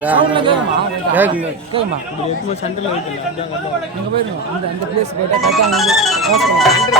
கேட்குமா இப்படி எடுத்து சென்டரில் வைக்கல அங்கே போயிருங்க அந்த பிளேஸ் போயிட்டா கரெக்டாக வந்து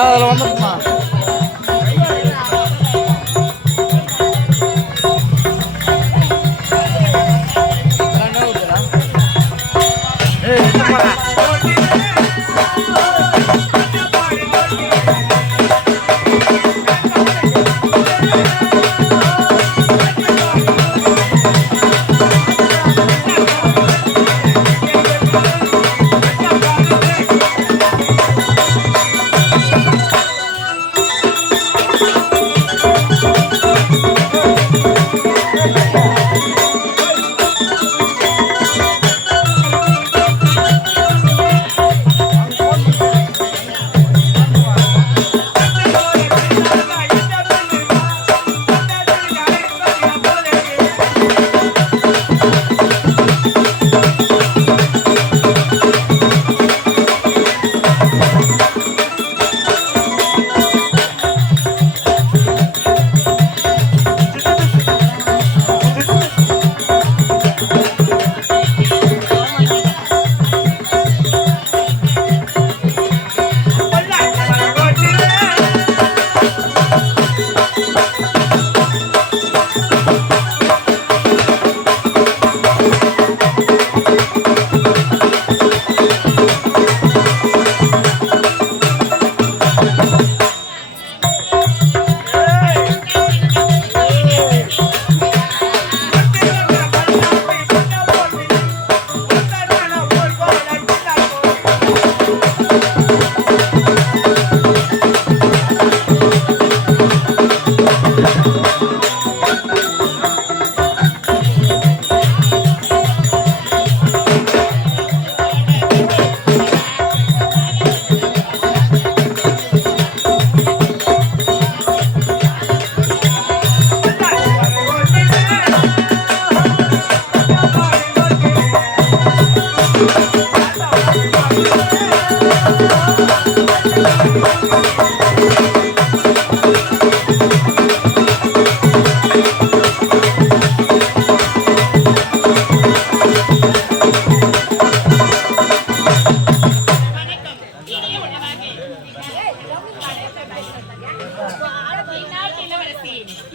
அதில் வந்துருக்குமா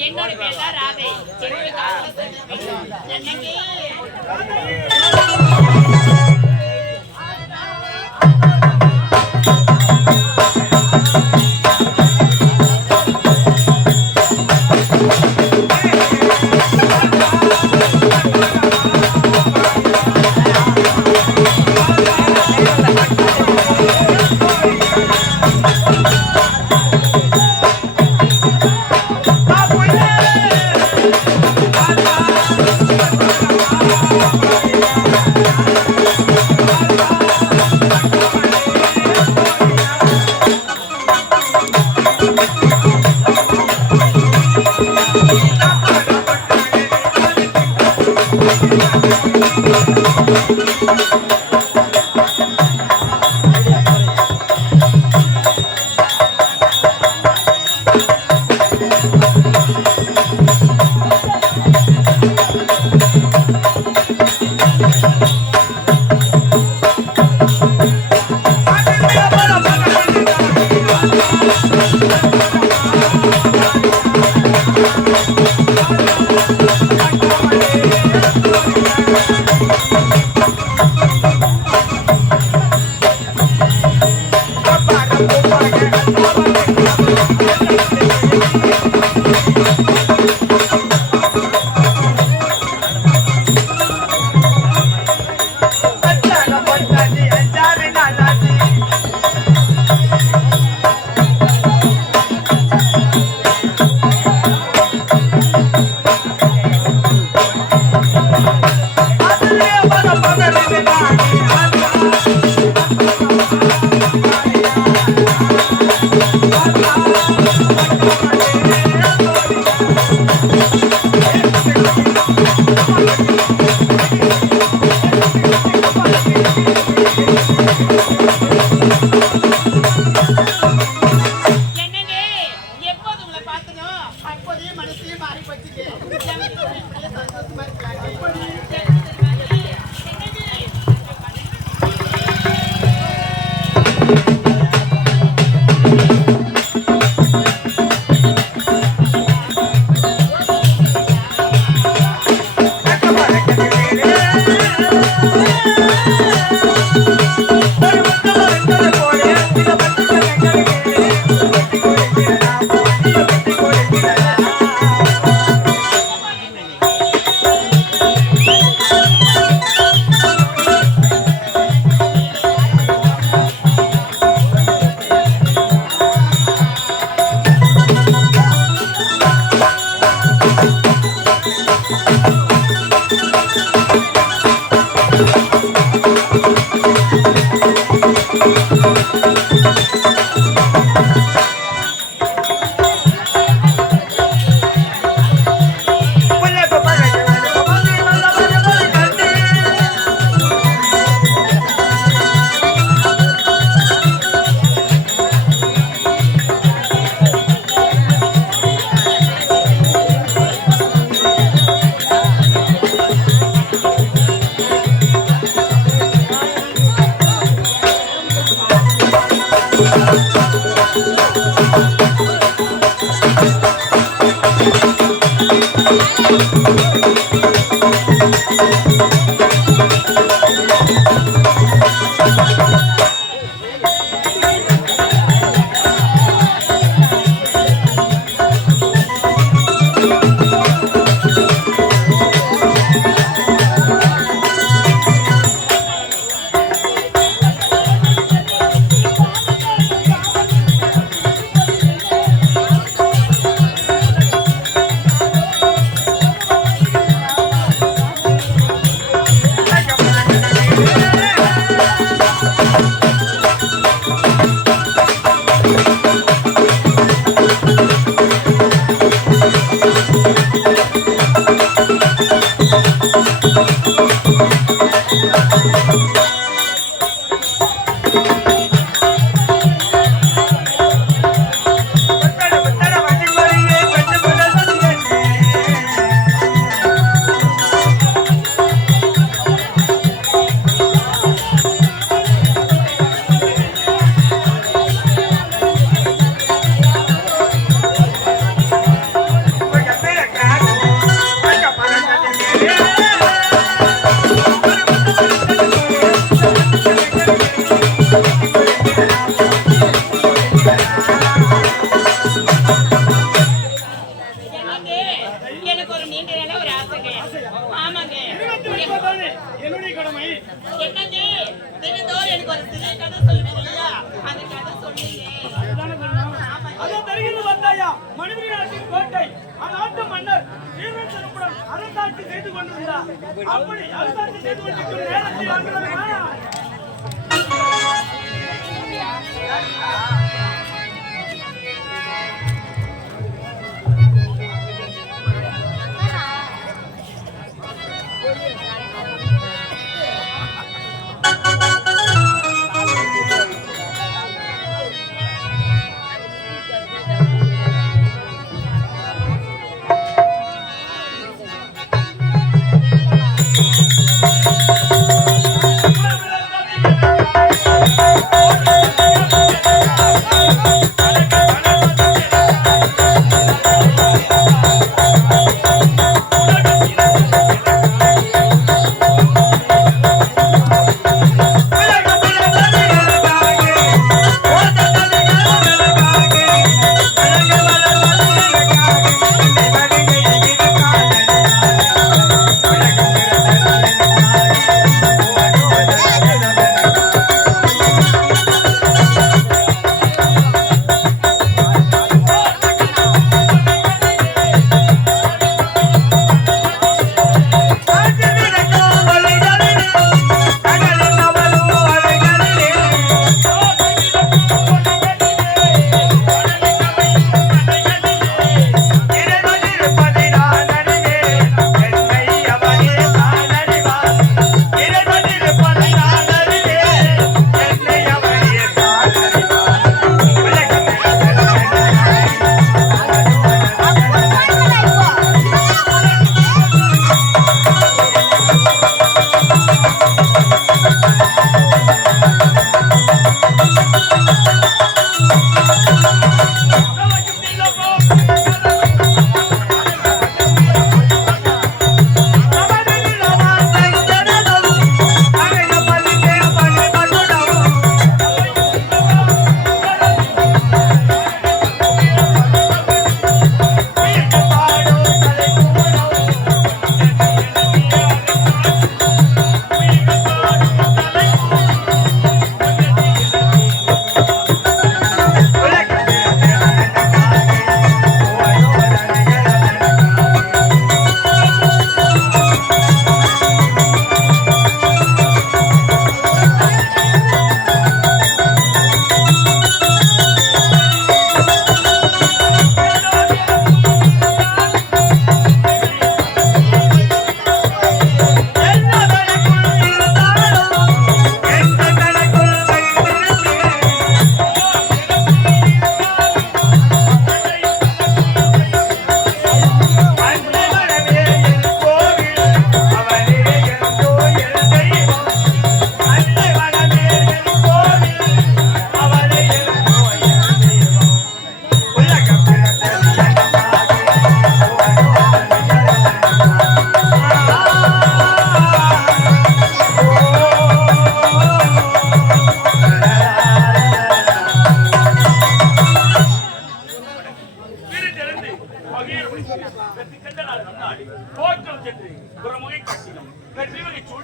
என்னோட பேர் தான் ராதை. அப்படி அரசாட்சி செய்து கொண்டிருக்கும் நேரத்தில்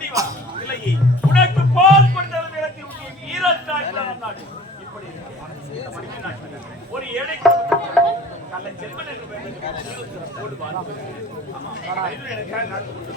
முடிவா இல்லை உனக்கு பால் கொடுத்தது இடத்தில் ஈரத்தாய் நாடு இப்படி ஒரு ஏழை கள்ள செல்வன் என்று போடு எனக்காக நாட்டு கொண்டு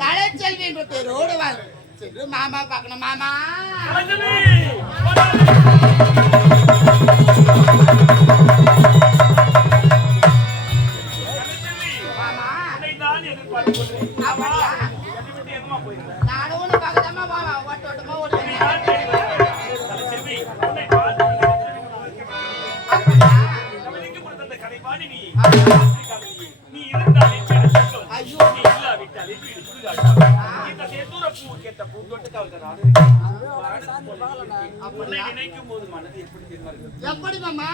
கலைச்செல்வி என்ற பேரோடு வாழ் சென்று மாமா பார்க்கணும் மாமா. நானும் ஒண்ணு பார்க்கதாமா ஓட்டோட்டமா ஓடுவேன். எப்படி மாமா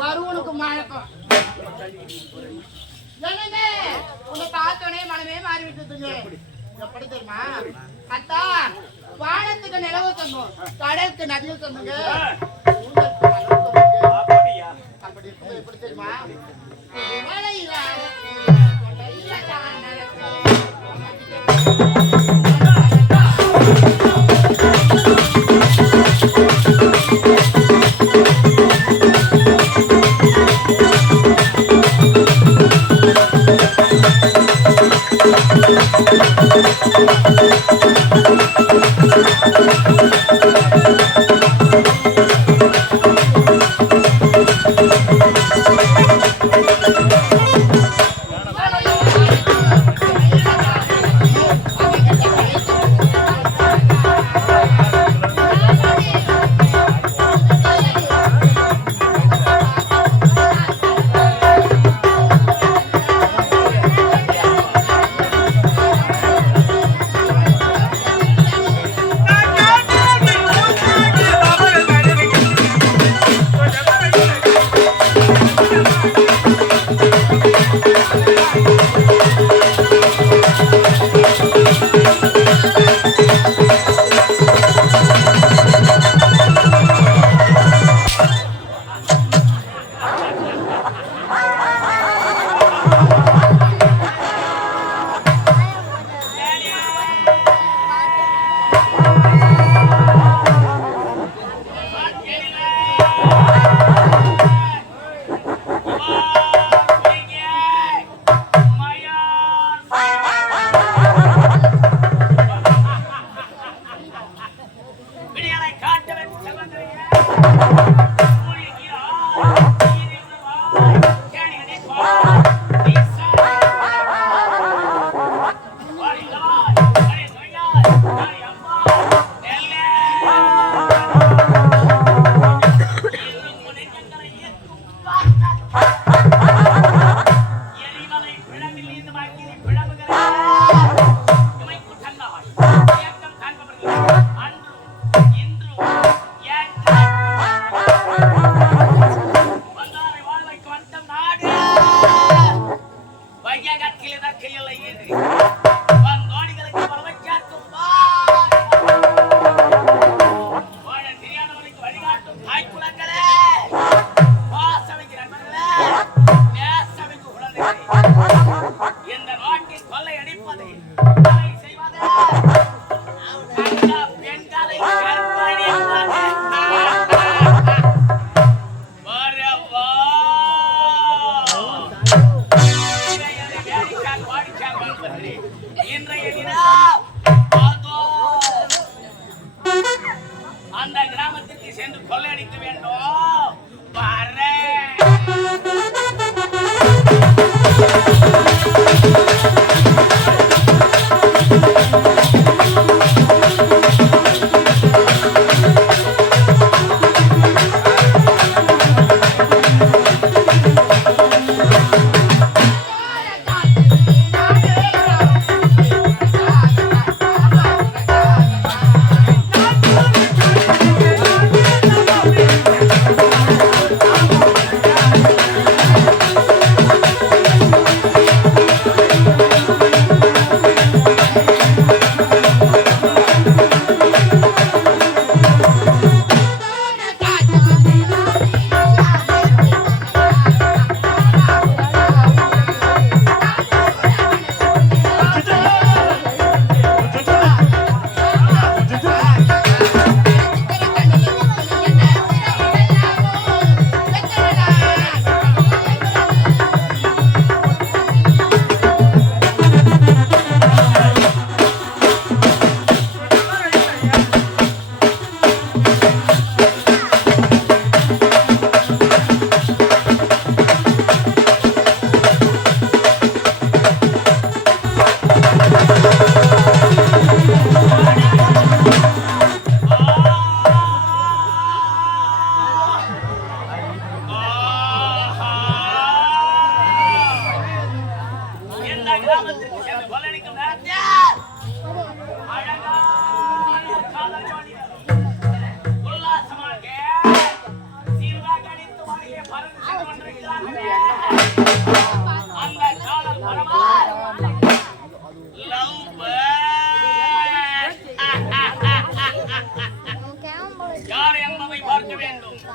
வருவனுக்கு மழக்கம் என்னங்க உன்னை பார்த்தோனே மனமே மாறி விட்டுதுங்க. எப்படி தெரியுமா? அத்தா வானத்துக்கு நிலவு சொன்னோம், கடலுக்கு நதியில் சொன்னீங்க, உங்களுக்கு மலர் சொன்னீங்க. அப்படி இருக்கும்போது எப்படி தெரியுமா? மழையில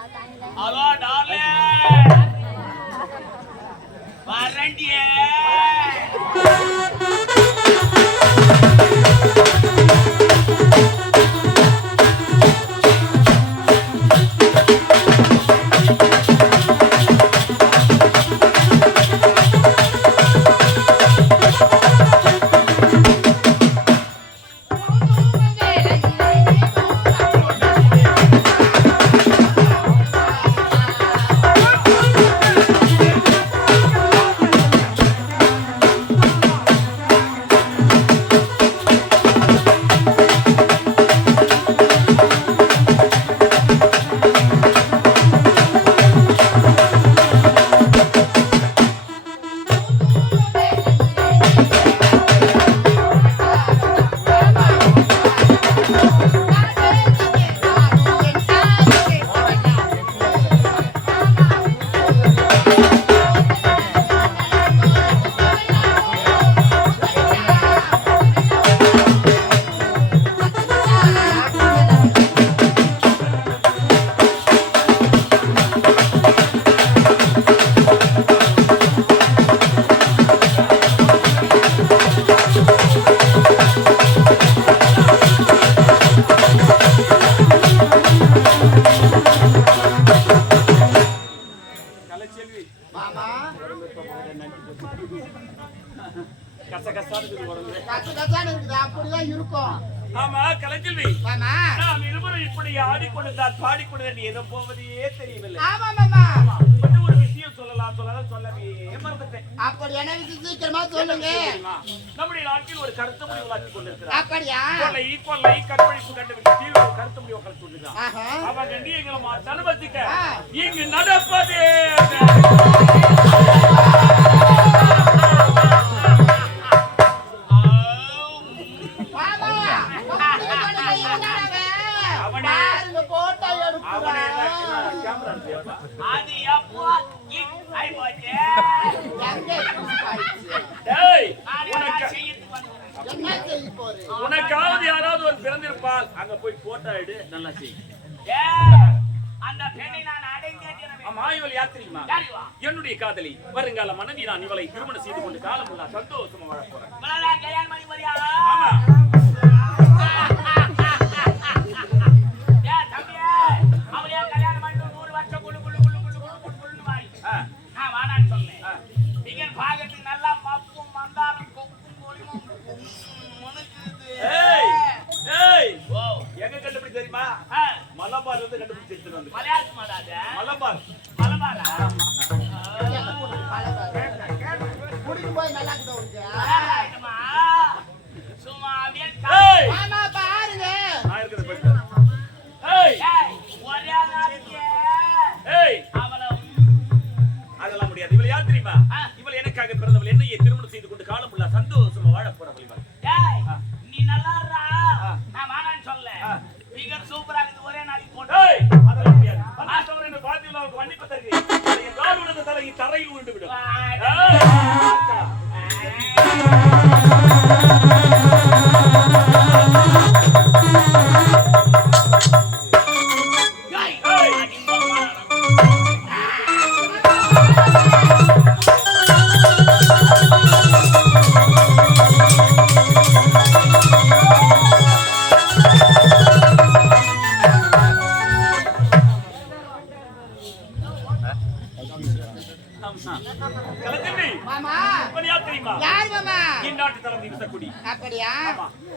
ஹலோ டாலே வரண்டியே ஆமா கலைச்செல்வி நாம் இருவரும் இப்படி ஆடிக்கொண்டிருந்தால் பாடிக்கொண்டு ஏதோ போவதே தெரியவில்லை. ஒரு விஷயம் சொல்லலாம் சொல்லவே மறந்துட்டேன். அப்படி என்ன விஷயம் சீக்கிரமா சொல்லுங்க. நம்முடைய நாட்டில் ஒரு கருத்து முடிவு விளாக்கி கொண்டிருக்கிறார். அப்படியா? கொள்ளை கற்பழிப்பு கண்டுபிடிச்சு ஒரு கருத்து முடிவு கருத்து சொல்லிருக்கான். அவன் கண்டி எங்களை தனுபத்திக்க இங்கு நடப்பதே உனக்காவது யாராவது ஒரு பிறந்திருப்பால் அங்க போய் போட்டோ எடு நல்லா செய்யும். இவள் யார் தெரியுமா? என்னுடைய காதலி வருங்கால மனைவி. நான் இவளை திருமணம் செய்து கொண்டு காலம் உள்ள சந்தோஷமா வாழ போறேன். எங்க கண்டுபிடி தெரியுமா? மலபார் இருந்து கண்டுபிடிச்சு மலபார் அதெல்லாம் முடியாது. இவள் யார் தெரியுமா? இவள் எனக்காக பிறந்தவள். என்னையே திருமணம் செய்து கொண்டு காலம் உள்ள சந்தோஷமா வாழ போறவள். நீ நல்லா நான் வேணான்னு சொல்ல. பிகர் சூப்பரா இருக்குது. ஒரே நாளைக்கு போட்டு அதெல்லாம் முடியாது. என்ன பாத்தியில் அவருக்கு வண்ணிப்பு தருகிறேன். காலுடைய தலை தரையில் உருண்டு விடும்.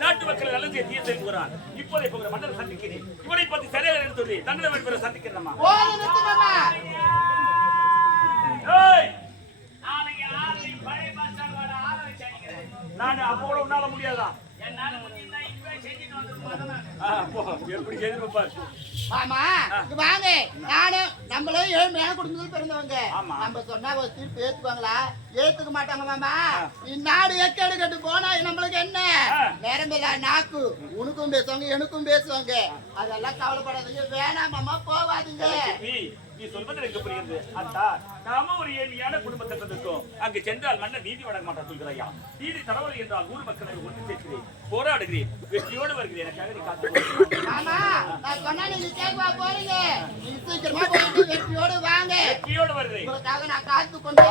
நாட்டு மக்கள் நல்ல செய்தியை தெரிவிக்கிறார். இப்போதை போகிற மண்டல சந்திக்கிறேன். இவனை பத்தி சரியாக எடுத்து தண்டனை வேண்பரை சந்திக்கிறேன். நான் அப்போட உன்னால முடியாதா? எப்படி செய்திருப்பார்? மாமா வாங்க. நானும் நம்மளும் ஏழ்மையான குடும்பத்தில் பிறந்தவங்க. நம்ம சொன்னா ஒரு தீர்ப்பு ஏத்துக்குவாங்களா? ஏத்துக்க மாட்டாங்க மாமா. இந்நாடு எக்கேடு கட்டு போனா நம்மளுக்கு என்ன நேரம் இல்ல? நாக்கு உனக்கும் பேசுவாங்க எனக்கும் பேசுவாங்க. அதெல்லாம் கவலைப்படாதீங்க. வேணாம் மாமா, போவாதீங்க. நீ சொல்வது எனக்கு புரியுது. அத்தா, நாம ஒரு ஏழ்மையான குடும்பத்தை தந்திருக்கோம். அங்கு சென்றால் மன்னர் நீதி வழங்க மாட்டார் சொல்கிறாயா? நீதி தரவலை என்றால் ஊர் மக்களை ஒன்று சேர்க்கிறேன், போராடுகிறேன், வெற்றியோடு வருகிறேன். எனக்காக நீ காத்து. ஆமா, நான் சொன்னா நீங்க கேட்கவா போறீங்க? நீங்க சீக்கிரமா போயிட்டு வெற்றியோடு வாங்க. வெற்றியோடு வருகிறேன். உங்களுக்காக நான் காத்து கொண்டு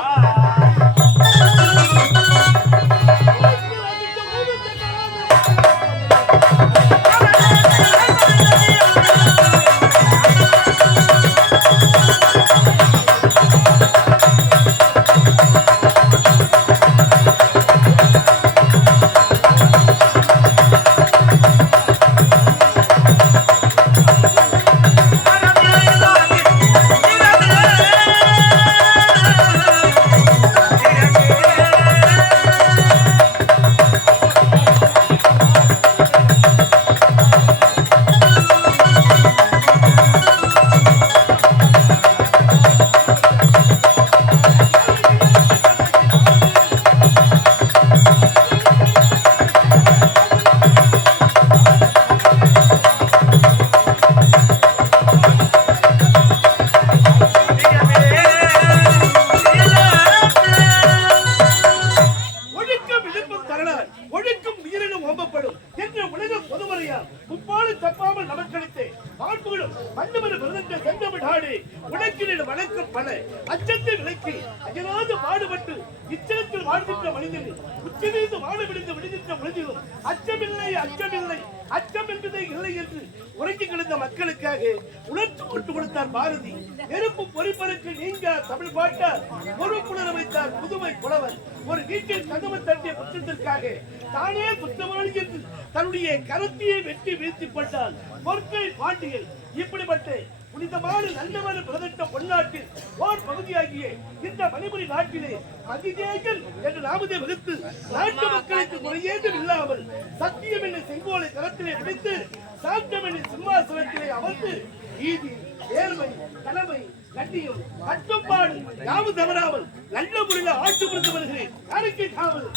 அச்சம் என்பதே இல்லை என்று உறங்கி கிடந்த மக்களுக்காக உணர்ச்சி கொண்டு கொடுத்தார் பாரதி. நெருப்பு பொறிப்பதற்கு நீங்க தமிழ் பாட்டார் பொறுப்புணர வைத்தார் புதுமை புலவர். ஒரு வீட்டில் கதவு தட்டிய குற்றத்திற்காக தானே குற்றவாளி என்று தன்னுடைய கரத்தையை வெட்டி வீழ்த்தி கொண்டார் பொற்கை பாண்டியல். இப்படிப்பட்ட புனிதமான நல்லவன பிரதட்ட பொன்னாட்டில் ஓர் பகுதியாகிய இந்த மணிபுரி நாட்டிலே அதிதேகன் என்று நாமதே வகுத்து நாட்டு மக்களுக்கு முறையேதும் இல்லாமல் சத்தியம் என்ற செங்கோலை கரத்திலே பிடித்து சாந்தம் என்ற சிம்மாசனத்திலே அமர்ந்து நீதி, நேர்மை, தலைமை, கண்ணியம், கட்டுப்பாடு யாவும் தவறாமல் நல்ல முறையில் ஆட்சி புரிந்து வருகிறேன். அறிக்கை காவல்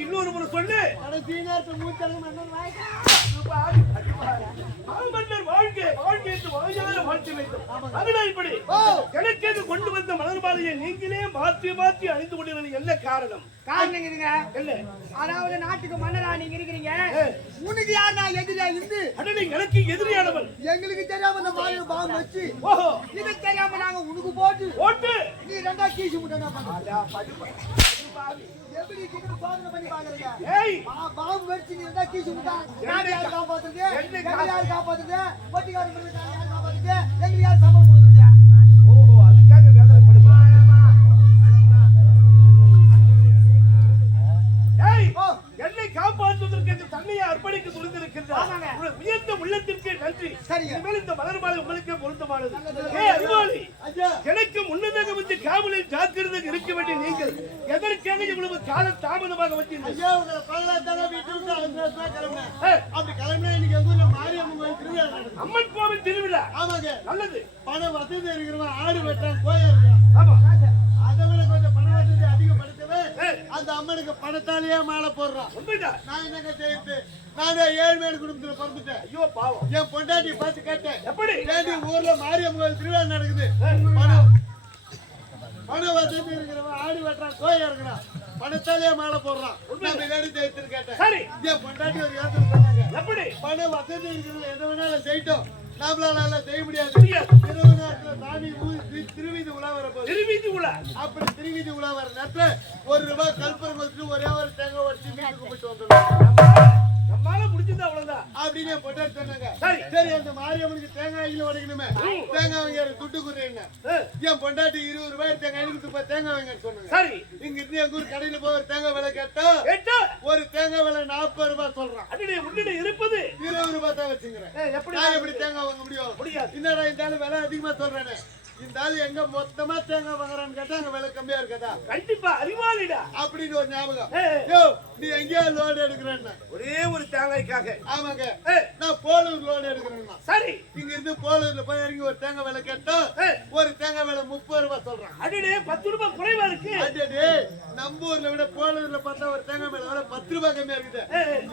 இன்னொரு முறை சொல்லு. மன்னர் வாழ்க்கை வாழ்க்கை என்று வாயார வாழ்க்கை வேண்டும். அதுதான் இப்படி கிழக்கேந்து கொண்டு வந்த மலர் மாலையை நீங்களே மாற்றி மாற்றி அணிந்து கொண்டிருந்த என்ன காரணம்? காரணம் இதுங்க. இல்ல, அதாவது நாட்டுக்கு மன்னரா நீங்க இருக்கிறீங்க. உனக்கு யார் நான் எதிரியா இருந்து அடனே எனக்கு எதிரியானவன். எங்களுக்கு தெரியாம இந்த மாதிரி பாம்பு வச்சு ஓஹோ இது தெரியாம நாங்க உனக்கு போட்டு போட்டு நீ ரெண்டா கீசி முட்டா எப்படி கிட்ட பாருங்க பண்ணி பாக்குறீங்க. ஏய் பாம்பு வச்சு நீ ரெண்டா கீசி முட்டா யார் யார் காப்பாத்துறது? யார் காப்பாத்துறது? ஒட்டிகார பண்ணி யார் காப்பாத்துறது? எங்களுக்கு யார் சம்பளம் கொடுக்குறது? ஓஹோ அதுக்காக வேதனைப்படுங்க. ஏய் என்னை காப்பாற்றுவதற்கு இந்த தன்னையை அர்ப்பணிக்க துணிந்திருக்கின்றார். உயர்ந்த உள்ளத்திற்கு நன்றி. இனிமேல் இந்த மலர் மாலை உங்களுக்கே பொருத்தமானது. அறிவாளி, எனக்கு முன்னதாக வந்து காவலில் ஜாக்கிரதையாக இருக்க வேண்டிய நீங்கள் எதற்காக இவ்வளவு கால தாமதமாக வந்தீர்கள்? அம்மன் கோவில் திருவிழா. ஆமாங்க, நல்லது. பண வசதி இருக்கிறவன் ஆடு வெட்டான் கோயில். ஆமா, அதை விட கொஞ்சம் பண வசதி அதிகப்படுத்தவே அந்த அம்மனுக்கு பணத்தாலேயே மாலை போடுறான். உண்மைதான். நான் என்னங்க செய்யுது? நானே ஏழ்மையான குடும்பத்துல பிறந்துட்டேன். ஐயோ பாவம். என் பொண்டாட்டி பார்த்து கேட்டேன், எப்படி ஊர்ல மாரியம்மன் திருவிழா நடக்குது, பண வசதி இருக்கிறவன் ஆடு வெட்டுறான் கோயில் இருக்கிறான், பணத்தாலேயே மாலை போடுறான். கேட்டேன். சரி, என் பொண்டாட்டி ஒரு யோசனை சொன்னாங்க, எப்படி பண வசதி இருக்கிறவங்க எதை வேணாலும் செய்யட்டும், நம்மளால செய்ய முடியாது. முடியாது. சாமி திருவீதி உலா வரப்போகுது. திருவீதி உலா. அப்படி திருவீதி உலா வர நேரத்துல ₹1 கல்பரம் கொடுத்து ஒரே ஒரு தேங்காய் உடைச்சு வீட்டுக்கு போயிட்டு வந்துடும். நம்மால முடிஞ்சது அவ்வளவுதான் அப்படின்னு என் பொண்டாட்டி சொன்னாங்க. சரி. சரி அந்த மாரியம்மனுக்கு தேங்காய் உடைக்கணுமே, தேங்காய் வாங்க துட்டு குடுறேன். என் பொண்டாட்டி 20 ரூபாய் தேங்காய் கொடுத்து தேங்காய் வாங்கன்னு சொன்னாங்க. சரி. இங்க இருந்து எங்க ஊர் கடையில போய் ஒரு தேங்காய் விலை கேட்டா ஒரு தேங்காய் விலை 40 ரூபாய் சொல்றான். அடடே உன்னிட இருப்பது 20 ரூபாய் தான் வச்சுக்கிறேன். நான் எப்படி தேங்காய் வாங்க முடியும்? என்னடா இந்த ஆளு விலை அதிகமா சொல்றானே, இந்த ஆளு எங்க மொத்தமா தேங்காய் வாங்குறான்னு கேட்டா அங்க விலை கம்மியா இருக்கதா? கண்டிப்பா அறிவாளிடா அப்படின்னு ஒரு ஞாபகம். யோ நீ எங்கேயா லோடு எடுக்கிறேன்னா? ஒரே ஒரு தேங்காய்க்காக. ஆமாங்க, நான் போலூர் லோடு எடுக்கிறேன்னா. சரி. இங்க இருந்து போலூர்ல போய் இறங்கி ஒரு தேங்காய் விலை கேட்டா ஒரு தேங்காய் விலை 30 ரூபாய் சொல்றான். அடடே 10 ரூபாய் குறைவா இருக்கு. அடடே நம்ம ஊர்ல விட போலூர்ல பார்த்தா ஒரு தேங்காய் விலை 10 ரூபாய் கம்மியா இருக்குது.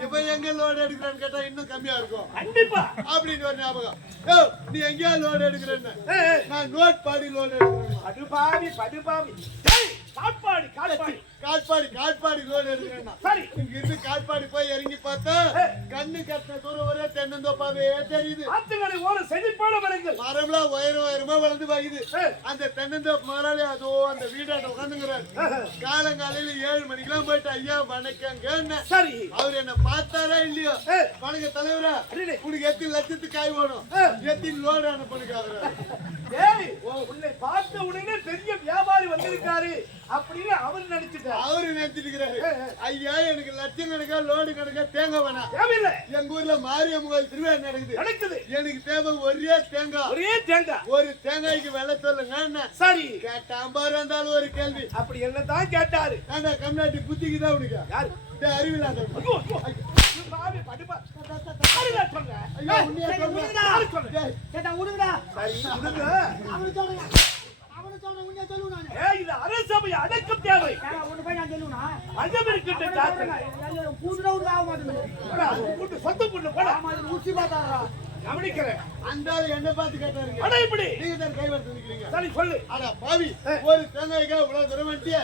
இவன் எங்க லோடு எடுக்கிறான்னு கேட்டா இன்னும் கம்மியா இருக்கும். கண்டிப்பா அப்படின்னு ஒரு ஞாபகம். யோ நீ எங்கேயா லோடு எடுக்கிறேன்னு? நான் நோட் பாடி லோடு எடுக்கிறேன். படுபாவி காட்பாடி காட்பாடி லோடு எடுக்கிறேன். சரி. இங்க இருந்து காட்பாடி போய் இறங்கி பார்த்தா கண்ணு கட்டின தூரம் ஒரே தென்னந்தோப்பாவே தெரியுது. ஆத்துங்களை ஓர செழிப்பான மரங்கள், மரம்லாம் உயரமா வளர்ந்து பாயுது. அந்த தென்னந்தோப்பு மராலே அதோ அந்த வீடாட்ட உட்காந்துங்கிறாரு. காலங்காலையில 7 மணிக்கெல்லாம் போயிட்டு ஐயா வணக்கங்க. சரி. அவர் என்ன பார்த்தாரா இல்லையோ, வணக்க தலைவரா உனக்கு எத்தனை லட்சத்துக்கு காய் வேணும், எத்தனை லோடு அனுப்புனுக்காக. ஏய் உன்னை பார்த்த உடனே பெரிய வியாபாரி வந்திருக்காரு அப்படின்னு அவர் நினைச்சிட்டாரு. அவரு நினைச்சிட்டு இருக்கிறாரு, ஐயா எனக்கு லட்சம் கணக்கா லோடு கணக்கா தேங்காய் வேணாம். தேவையில்லை. எங்க ஊர்ல மாரியம்மன் கோயில் திருவிழா நடக்குது. எனக்கு தேவை ஒரே தேங்காய். ஒரு தேங்காய்க்கு விலை சொல்லுங்க. சரி. கேட்டான் பாரு அந்த ஆளு ஒரு கேள்வி. அப்படி என்னதான் கேட்டாரு? ஆனா கம்நாட்டி புத்திக்குதான் உனக்கு யாரு அறிவில்லாத. அரசபை அடக்கம் தேவை. அகம் இருக்கின்ற சொந்த பொண்ணு கவனிக்கிறேன். அந்த ஆளு என்ன பார்த்து கேட்டாரு, இப்படி நீங்க தான் கைவர்த்து நிக்கிறீங்க. சரி சொல்லு. அட பாவி, ஒரு தேங்காய்க்கா இவ்வளவு தூரம் வந்துட்டியே,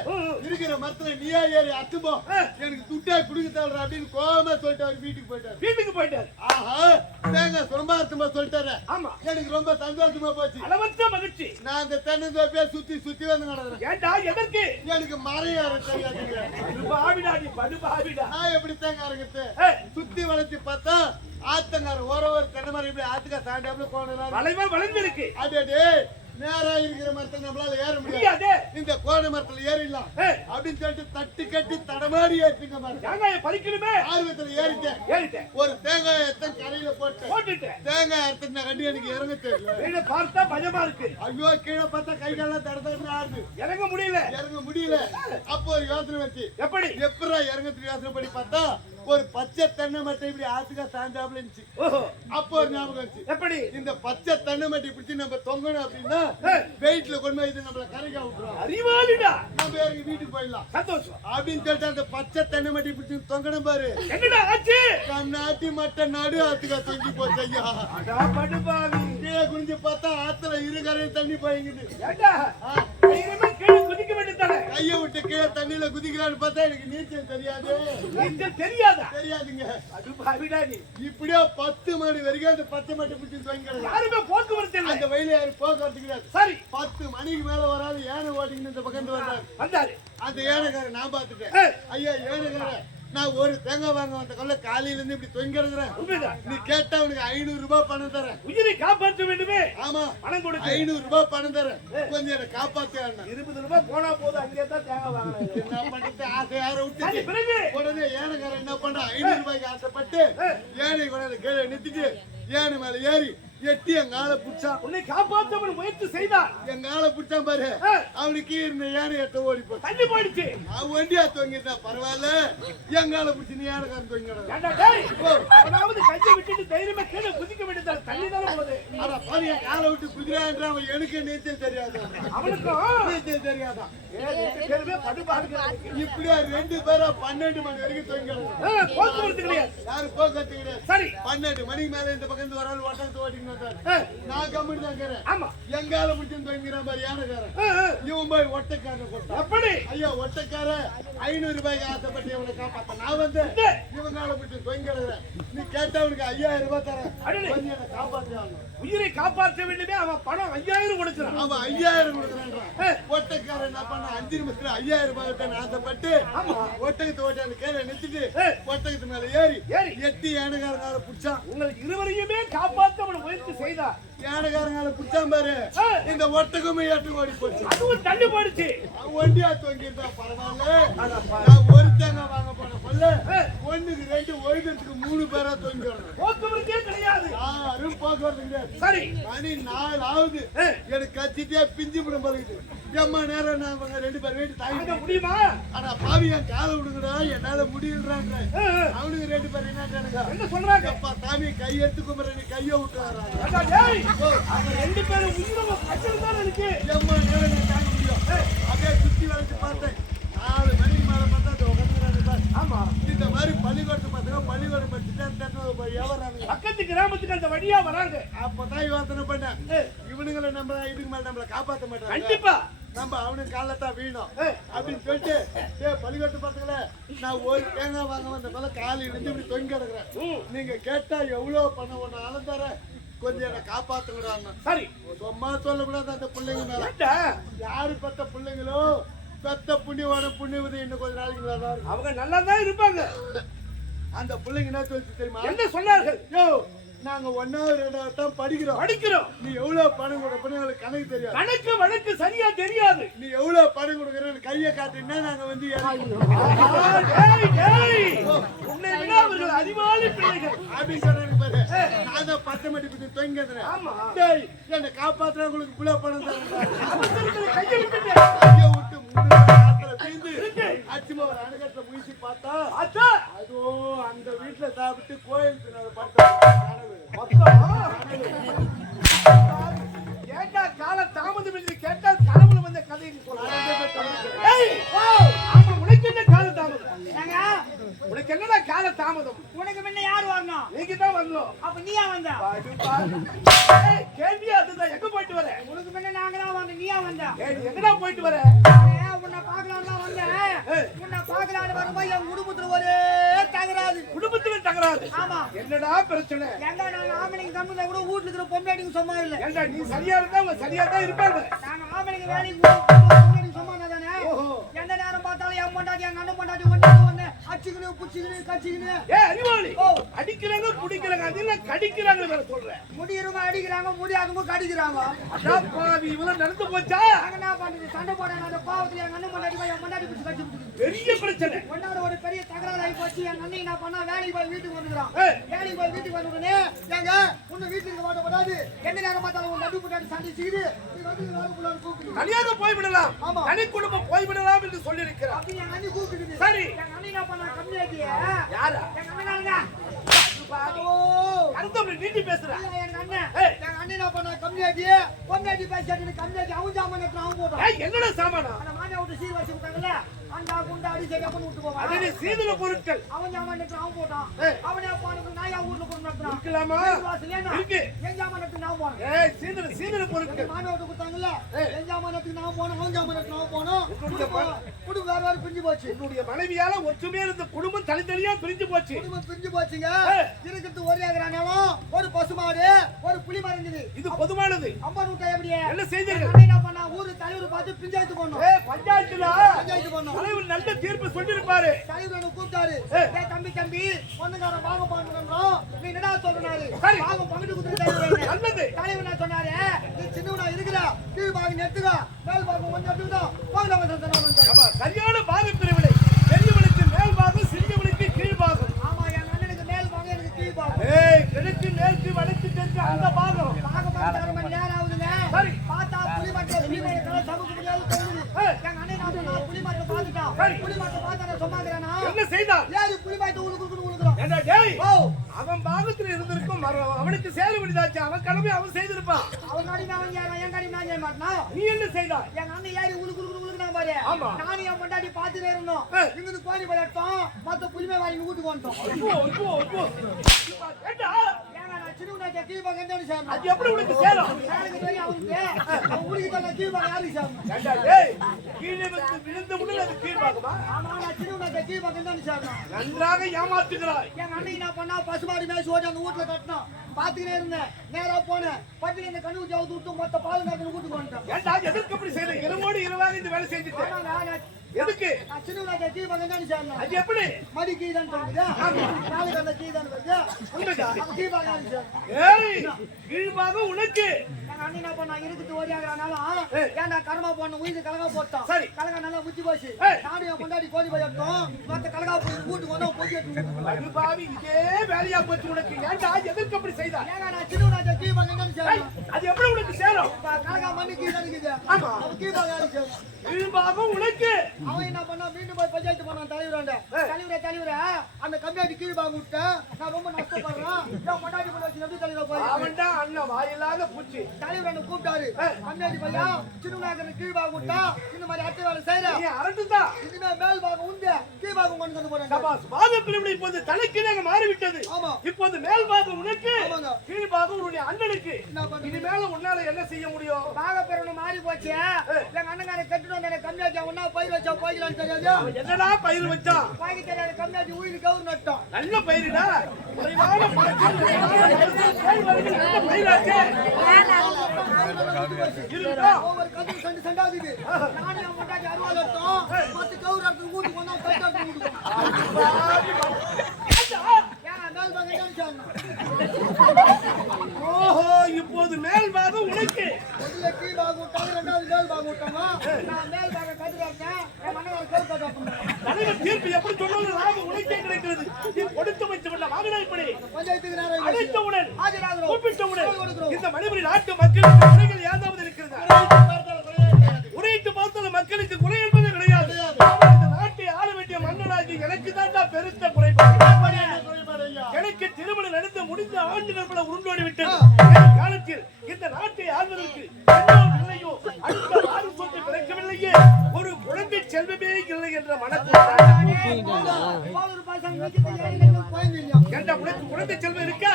இருக்கிற மரத்துல நீயா ஏறி அத்துப்போ, எனக்கு துட்டா குடுக்க தேவை அப்படின்னு கோவமா சொல்லிட்டு அவர் வீட்டுக்கு போயிட்டாரு. ஆஹா, தேங்காய் ரொம்ப அர்த்தமா சொல்லிட்டாரு. ஆமா, எனக்கு ரொம்ப சந்தோஷமா போச்சு. அளவற்ற மகிழ்ச்சி. நான் அந்த தென்னந்தோப்பையா சுத்தி வந்து நடக்கிறேன். ஏண்டா எதற்கு? எனக்கு மரம் ஏற தெரியாதுங்க. நான் எப்படி தேங்காய் அரைக்கிறது? சுத்தி வளர்த்தி பார்த்தா ஆத்தங்கார ஒரு தென்னை மரம் இப்படி ஆத்துக்கா சாண்டாப்ல கோணம் வளர்ந்துருக்கு. அடே நேரா இருக்கிற மரத்துல நம்மளால ஏற முடியாது. இந்த கோண மரத்துல ஏறிடலாம் அப்படின்னு சொல்லிட்டு தட்டு கட்டி தடமாடி ஏற்றிங்க பாருங்க. தேங்காயை பறிக்கணுமே ஆர்வத்துல ஏறிட்டேன். ஒரு தேங்காய் எத்தனை கரையில போட்டுட்டேன். தேங்காய் அறுத்துன கண்டி எனக்கு இறங்க தெரியல. பார்த்தா பயமா இருக்கு. ஐயோ கீழே பார்த்தா கை காலம் தடத்தடன்னு ஆடுது. இறங்க முடியல. அப்போ ஒரு யோசனை வச்சு எப்படி இறங்கத்துக்கு யோசனை பண்ணி பார்த்தா ஒரு பச்சை தென்னை மட்டை இப்படி ஆத்துக்கா சாஞ்சாப்ல இருந்துச்சு. அப்போ ஒரு ஞாபகம் வச்சு, எப்படி இந்த பச்சை தென்னை மட்டை பிடிச்சி நம்ம தொங்கணும் அப்படின்னா வெயிட்ல கொண்டு போய் இது நம்மள கரைக்கா விட்டுரும். அறிவாளிடா. நம்ம வீட்டுக்கு போயிடலாம் சந்தோஷம் அப்படின்னு சொல்லிட்டு அந்த பச்சை தென்னை மட்டை பிடிச்சி தொங்கணும் பாரு. என்னடா ஆச்சு? நாட்டி மட்டை நடு ஆத்துக்கா தொங்கி போச்சு. ஐயா கீழே குனிஞ்சு பார்த்தா ஆத்துல இருகரையும் தண்ணி போயிங்குது. குதிக்க வேண்டியதானே? கையை விட்டு கீழே தண்ணியில குதிக்கிறான்னு பார்த்தா எனக்கு நீச்சல் தெரியாது. தெரியாதுங்க. இப்படியே 10 மணி வரைக்கும் அந்த பச்சை மட்டை பிடிச்சி தொங்கிக்கிறது. யாருமே போக்குவரத்து இல்லை. அந்த வயல யாரும் போக்குவரத்து கிடையாது. சரி. 10 மணிக்கு மேல வராது யானை ஓட்டிக்கிட்டு இந்த பக்கம் வந்தாரு. அந்த ஏனைக்காரன் நான் பாத்துட்டேன். ஐயா ஏனைக்காரன், நான் ஒரு தேங்காய் வாங்க வந்த கொள்ள காலையில இருந்து இப்படி தொங்கிடுறேன். நீ கேட்டா உனக்கு 500 ரூபாய் பணம் தரேன். உயிரை காப்பாற்ற வேண்டுமே. ஆமா, பணம் கொடுத்து 500 ரூபாய் பணம் தரேன். கொஞ்சம் என்ன காப்பாத்து. 20 ரூபாய் போனா போதும். அங்கே தான் தேங்காய் வாங்கணும். என்ன பண்றது? ஆசை யார விட்டு உடனே ஏனைக்காரன் என்ன பண்ற, 500 ரூபாய்க்கு ஆசைப்பட்டு ஏனை கொண்டாந்து கீழே நிறுத்திட்டு ஏனை மேல ஏறி எட்டி எங்க ஆளை புடிச்சான். உன்னை காப்பாற்ற முயற்சி செய்தான். எங்க ஆளை புடிச்சான் பாரு. அவனுக்கு இருந்த யானை எட்ட ஓடி போய் தள்ளி போயிடுச்சு. அவன் வண்டியா தொங்கிட்டான். பரவாயில்ல, எங்க ஆளை புடிச்சு நீ யானைக்காரன் தொங்கிட. அவனாவது கையை விட்டுட்டு தைரியமா கீழே குதிக்க வேண்டியதால் தள்ளி தானே போகுது. ஆனா பாரு, என் காலை விட்டு குதிரான்ற அவன் எனக்கு நீச்சல் தெரியாது. அவனுக்கும் நீச்சல் தெரியாதான். இப்படியா 2 பேரா 12 மணி வரைக்கும் தொங்கிடுறாங்க. போக்குவரத்து கிடையாது. யாரும் போக்குவரத்து கிடையாது. சரி. 12 மணிக்கு மேல இந்த பக்கம் ஒரு ஆள் ஓட்டத்தை ஓட்டிக்கணும். நான் கம்மிட்டு தான் இருக்கிறேன். ஆமா, எங்கால முடிச்சு தொங்கிற மாதிரி யானைக்காரன். இவன் போய் ஒட்டைக்காரன் கொடுத்தான். எப்படி? ஐயா ஒட்டைக்கார 500 ரூபாய்க்கு ஆசைப்பட்டு இவனை காப்பாத்த நான் வந்து இவங்கால முடிச்சு தொங்கிடுறேன். நீ கேட்டா உனக்கு 5000 ரூபாய் தரேன். கொஞ்சம் என்ன காப்பாத்தி ஆகணும். உயிரை காப்பாற்ற வேண்டுமே அவன் பணம் 5000 கொடுக்கிறான். அவன் 5000 கொடுக்குறான்றான். ஒட்டக்காரன் என்ன பண்ண 5 நிமிஷத்துல 5000 ரூபாய் தான் ஆசைப்பட்டு ஒட்டகத்தை ஓட்டான்னு கீழே நிறுத்திட்டு ஒட்டகத்து மேல ஏறி எட்டி ஏனகாரங்கார புடிச்சான். உங்களுக்கு இருவரையுமே காப்பாற்ற அவன் முயற்சி செய்தார். ஏனகாரங்கார புடிச்சான் பாரு, இந்த ஒட்டகமே ஏட்டு ஓடி போச்சு. அதுவும் தள்ளி போயிடுச்சு. ஒண்டியா தொங்கிருந்தா பரவாயில்ல. நான் ஒரு தேங்காய் வாங்க போன கொள்ள ஒண்ணுக்கு 2 ஒழுகிறதுக்கு 3 பேரா தொங்கிடுறேன். போக்குவரத்தே கிடையாது. யாரும் போக்குவரத்து கிடையாது. சரி மணி 4 ஆகுது. எனக்கு கத்திட்டே பிஞ்சு விடும் பழகுது. எம்மா நேரம் நான் 2 பேர் வீட்டு தாங்க முடியுமா? ஆனா பாவி என் காலை விடுங்கடா, என்னால முடியலன்றாங்க. அவனுக்கு 2 பேர் என்ன சொல்றாங்க? அப்பா சாமி கை எடுத்து கும்பிட்ற, நீ கையை விட்டு வர்றாங்க. அவங்க 2 பேரும் உயிரோட கச்சல் தான் இருக்கு. எம்மா நேரம் நான் தாங்க முடியும். அப்படியே சுத்தி வளைச்சு பார்த்தேன். 4 மணிக்கு மேல பார்த்தா அது உட்காந்துக்கிறாங்க சார். ஆமா, இந்த மாதிரி பள்ளிக்கூடத்து பார்த்தா பள்ளிக்கூடம் படிச்சுட்டு எவராங்க பக்கத்து கிராமத்துக்கு அந்த வழியா வராங்க. அப்பதான் யோசனை பண்ணேன், இவனுங்களை நம்ம இதுக்கு மேல நம்மளை காப்பாற்ற மாட்டாங்க. கண்டிப்பா நம்ம அவனுக்கு காலத்தான் வீணும் அப்படின்னு சொல்லிட்டு பள்ளிக்கூடத்து பசங்கள நான் ஒரு தேங்காய் வாங்க வந்த மேல காலையில இருந்து இப்படி தொங்கி கிடக்குறேன். நீங்க கேட்டா எவ்வளவு பணம் ஒண்ணு அளந்தார கொஞ்சம் என்ன காப்பாத்துக்கிறாங்க. சரி, சும்மா சொல்லக்கூடாது. அந்த பிள்ளைங்க மேல யாரு பெத்த பிள்ளைங்களோ பெத்த புண்ணியவான புண்ணியவதி இன்னும் கொஞ்ச நாளைக்கு நல்லா இருக்கும். அவங்க நல்லா தான் இருப்பாங்க. அந்த பிள்ளைங்க என்ன சொல்லிச்சு தெரியுமா? என்ன சொன்னார்கள்? யோ, நாங்க 1வது 2வது தான் படிக்கிறோம். நீ எவ்வளவு பணம் கொடுப்பன்னு எங்களுக்கு கணக்கு தெரியாது. கணக்கு வழக்கு சரியா தெரியாது. நீ எவ்வளவு பணம் கொடுக்கறன்னு கையை காட்டினா நாங்க வந்து உன்னை விட அவர்கள் அறிவாளி பிள்ளைகள் அப்படின்னு சொன்னாங்க பாரு. நான் தான் 10 மணி பத்தி தொங்கிக்கிறேன். டேய், என்ன காப்பாத்துறவங்களுக்கு புள்ள பணம் தரேன். கையை விட்டுட்டு கையை விட்டு 3 நாட்களை வீழ்ந்து அச்சுமா ஒரு அணுகட்டில் முயற்சி பார்த்தா அதுவும் அந்த வீட்டுல சாப்பிட்டு கோயில் கேட்டா கால தாமதம் என்று கேட்டால் கடவுள் வந்த கதையை உனக்கு என்ன கால தாமதம்? உனக்கு என்னடா கால தாமதம்? உனக்கு முன்ன யார் வரணும்? நீங்க தான் வரணும். அப்ப நீயா வந்த? கேள்வி அதுதான். எங்க போயிட்டு வர? உனக்கு முன்ன நாங்க தான் வந்தோம், நீயா வந்த? எங்கடா போயிட்டு வர? உன்னை பார்க்கலாம் தான் வந்தேன். உன்னை பார்க்கலான்னு வரும்போது என் குடும்பத்துல ஒரே தகராறு. குடும்பத்துல தகராறு? ஆமா. என்னடா பிரச்சனை? எங்க நாங்க ஆம்பளைங்க தம்பில கூட வீட்டுல இருக்கிற பொம்மையாட்டிங்க சும்மா இல்ல. ஏண்டா நீ சரியா இருந்தா அவங்க சரியா தான் இருப்பாங்க. நாங்க ஆம்பளைங்க வேலைக்கு பொம்மையாட்டிங்க சும்மா தானே. எந்த நேரம் பார்த்தாலும் என் பொண்டாட்டி எங்க அண்ணன் பொண்டாட்டி ஒண்ணு அடிச்சுக்கணும் புடிச்சுக்கணும் கச்சிக்கணும். அறிவாளி அடிக்கிறாங்க புடிக்கிறாங்க, அதெல்லாம் கடிக்கிறாங்க வேற சொல்றேன். முடியறவங்க அடிக்கிறாங்க, முடியாதவங்க கடிக்கிறாங்க. அதான் பாவி இவ்வளவு நடந்து போச்சா? நாங்க என்ன பண்றது? சண்டை போடாங்க. அந்த பாவத்துல எங்க அண்ணன் பொண்டாட்டி என் பொண்டாட்டி பிடிச்சி கட்சி பிடிச்சி பெரிய பிரச்சனை. ஒன்னால ஒரு பெரிய தகராறு ஆகி போச்சு. எங்க அண்ணன் என்ன பண்ணா, வேலைக்கு போய் வீட்டுக்கு வந்துக்கிறான். வேலைக்கு போய் வீட்டுக்கு வந்த உடனே எங்க உன்னை வீட்டுக்கு மாட்டக்கூடாது, எந்த நேரம் பார்த்தாலும் உன் நடு பொண்டாட்டி சண்டை செய்து நீ வந்து கூப்பிட்டு தனியாக போய்விடலாம், தனி குடும்பம் போய்விடலாம் என்று சொல்லி இருக்கிறார். அப்படி எங்க அண்ணன் கூப்பிட்டு சரி, எங்க அண்ணன் என்ன பண்ணா, கம்மியாட்டிய யாரா எங்க அண்ணன் நீட்டி பேசுற எங்க அண்ணன் என்ன பண்ணா, கம்மியாட்டிய பொண்டாட்டி பேசிட்டு கம்மியாட்டி அவன் ஜாமான் அவன் போட்டான். என்னடா சாமானா? அந்த மாமியா விட்டு சீர் வச்சு விட்டாங்கல்ல, அந்த குண்டா அடி செய்யப்பன்னு விட்டு போவான். அது சீதன பொருட்கள் அவன் ஜாமான் அவன் போட்டான். அவனே போனது நான் என் ஊர்ல கொண்டு நடத்துறான். இருக்கலாமா? இருக்கு. என் ஜாமான் நான் போனேன். சீதன பொருட்கள் மாமியா விட்டு கொடுத்தாங்கல்ல, என் ஜாமான் நான் போனோம், அவன் ஜாமான் நான் போனோம். குடும்பம் வேற வேற பிரிஞ்சு போச்சு. என்னுடைய மனைவியால ஒற்றுமையா இருந்த குடும்பம் தனித்தனியா பிரிஞ்சு போச்சு. குடும்பம் பிரிஞ்சு போச்சுங்க. இருக்கிறது ஒரே ஏக்கரானாலும் ஒரு பசுமாடு ஒரு புலி மறைஞ்சது. இது பொதுவானது. அம்மா நூட்டா எப்படியே என்ன செய்தீர்கள்? என்ன பண்ணா, ஊரு தலைவர் பார்த்து பஞ்சாயத்து பண்ணோம். பஞ்சாயத்து பண்ணோம். தலைவர் நல்ல தீர்ப்பு சொல்லிருப்பாரு. தலைவர் கூப்பிட்டாரு. தம்பி பொண்ணுக்காரன் வாங்க பாக்கணும், நீ என்னடா சொல்றாரு? வாங்க பங்கிட்டு கொடுத்துட்டு நல்லது. தலைவர் என்ன சொன்னாரு, நீ சின்னவனா இருக்கிற கீழ் பாகம் எடுத்துக்கா, மேல் பாகம் கொஞ்சம் எடுத்துக்கிட்டோம் சரியான பாக பிரிவினை. பெரியவனுக்கு மேல் பாகம், சிறியவனுக்கு கீழ் பாகம். ஆமா, என் அண்ணனுக்கு மேல் பாகம், எனக்கு கீழ் பாகம். கிழக்கு மேற்கு வடக்கு தெற்கு அந்த பாகம். பாகம் 1/2 மணி நேரம் ஆகுதுங்க. சரி, பார்த்தா புலிமட்டை புலிமட்டை சமூக முடியாது தோணுது. எங்க அண்ணன் நான் புலிமட்டை பார்த்துட்டான். புலிமட்டை பார்த்தா சொன்னாங்கிறானா என்ன செய்தான்? ஏறி புலிமட்டை உழுகுறோம். ஏண்டா டேய், அவன் பாகத்துல இருந்திருக்கும், அவனுக்கு சேர விடுதாச்சு. அவன் கடமை அவன் செய்திருப்பான். அவன் காடி அவன் என் காடி நான் செய்ய மாட்டான். நீ என்ன செய்தாய்? எங்க அண்ணன் ஏறி உழுகுறா பாரு. ஆமா, நானும் என் பொண்டாட்டி பார்த்துட்டே இருந்தோம். இங்கிருந்து கோழி பழட்டோம், மத்த புலிமை வாங்கி வீட்டுக்கு வந்துட்டோம். அது எப்படி உனக்கு சேரும்? அவனுக்கு கீழே விழுந்த உடனே அது கீழ் பாகமா? கீழ்பாக்கம் தான் சேர்ந்தான். நன்றாக ஏமாத்துகிறாய். எங்க அண்ணன் என்ன பண்ணா பசுமாடி மேய்ச்சி ஓடி அந்த வீட்டுல கட்டினான். பாத்துக்கிட்டே இருந்தேன். நேரா போனேன். பட்டில இந்த கண்ணு ஊத்தி அவுத்து விட்டு மொத்த பால் கறந்து வீட்டுக்கு வந்துட்டேன். ஏன்டா எதற்கு அப்படி செய்யற? இரவோடு இரவாக இந்த வேலை செஞ்சுட்டு எதுக்கு? சின்ன கீழ்பாக்கம் தான் சேர்ந்தான். அது எப்படி? மடி கீதான் சொல்லுதா? நாளைக்கு அந்த கீதான் வருது. கீழ்பாக்கம் ஏய், கீழ்பாகம் உனக்கு. எங்க அண்ணன் என்ன பண்ணா இருக்குது ஓடியாகிறானாலும் ஏன்டா கர்மா போன உயிர் கலகா போட்டான். சரி. கலகா நல்லா முத்தி போச்சு. நானும் கொண்டாடி கோழி போய் எடுத்தோம். மொத்த கலகா போய் வீட்டுக்கு வந்தோம். பொடி எடுத்து கீழ்பாவி இதே வேலையா போச்சு உனக்கு. ஏன்டா எதற்கு அப்படி செய்தா? ஏங்க நான் சின்ன கீழ்பாக்கம் தான் சேர்ந்தான். அது எப்படி உனக்கு சேரும்? கலகா மண்ணு கீதான் இருக்குது. ஆமா. கீழ்பாக்கம் சேரும். கீழ்பாகம் உனக்கு. அவன் என்ன பண்ணா மீண்டும் போய் பஞ்சாயத்து பண்ணான் தலைவராண்ட. தலைவரே அந்த கம்மியாட்டி கீழ்பாகம் விட்டேன். நான் ரொம்ப நஷ்டப்படுறேன். கொண்டாடி பண்ண வச்சு எப்படி தலைவரை போய் அவன்டா அண்ணன் வாயில்லாத பூச்சி. தலைவர் கூப்பிட்டாரு. கம்மியாட்டி பையா சின்ன கீழ்பாகம் விட்டா இந்த மாதிரி அட்டை வேலை செய்யற நீ அரட்டுதா. இதுமே மேல் பாகம் உண்டு கீழ்பாகம் கொண்டு வந்து போறேன். சபாஸ். பாக பிரிவினை இப்போது தலைக்கீழாக மாறிவிட்டது. ஆமா. இப்போது மேல் பாகம் உனக்கு, ஆமாங்க. கீழ்பாகம் உன்னுடைய அண்ணனுக்கு. என்ன பண்றது? இனிமேல உன்னால என்ன செய்ய முடியும்? பாக பிறகு மாறி போச்சு. எங்க அண்ணங்கார கட்டுட்டு வந்த கம்மியாட்டி ஒன்னா பயிர் வச்சா போய்க்கலான்னு தெரியாது. அவன் என்னடா பயிர் வச்சான்? பாய்க்கு தெரியாது கம்மியாட்டி உயிர் கவுர் நட்டோம். நல்ல பயிரிடா. குறைவான பழக்கம், நல்ல பயிராச்சே. இருக்கா? ஒவ்வொரு கந்து சண்டு சண்டாகுது. நானே முன்னாடி அருவாள் எடுத்தோம். மொத்த கவுர் எடுத்து வீட்டுக்கு வந்தோம். கட்டாட்டு வீட்டுக்கு மேல் பாகம் தான் சேர்ந்தான். ஓஹோ, இப்போது மேல் பாகம் உனக்கு. முதல்ல கீழ்பாகம் விட்டாங்க. ரெண்டாவது மேல் பாகம் விட்டாங்க. நான் மேல் பாகம் கட்டுறேன். என் மன்னன் கவுர் கட்டாட்டும். தலைவர் தீர்ப்பு எப்படி சொன்னாலும் லாபம் உனக்கே கிடைக்கிறது. நீ கொடுத்து வைத்துவிட வாங்கினா இப்படி பஞ்சாயத்துக்கு நேரம் அழைத்தவுடன் ஆஜராகிறோம். கூப்பிட்டவுடன் இந்த மணிபுரி நாட்டு மக்களுக்கு குறைகள் ஏதாவது இருக்கிறதா? உரையிட்டு பார்த்தால் மக்களுக்கு குறை என்பது கிடையாது. இந்த நாட்டை ஆள வேண்டிய மன்னனாகி எனக்கு தாண்டா பெருத்த குறைபாடு. எனக்கு திருமணம் நடந்து முடிந்த ஆண்டுகள் பல உருண்டோடி விட்டது. காலத்தில் இந்த நாட்டை ஆள்வதற்கு இல்லையோ அடுத்த வாரிசு கிடைக்கவில்லையே, ஒரு குழந்தை செல்வமே இல்லை என்ற மனத்தில் குழந்தை செல்வம் இருக்கா?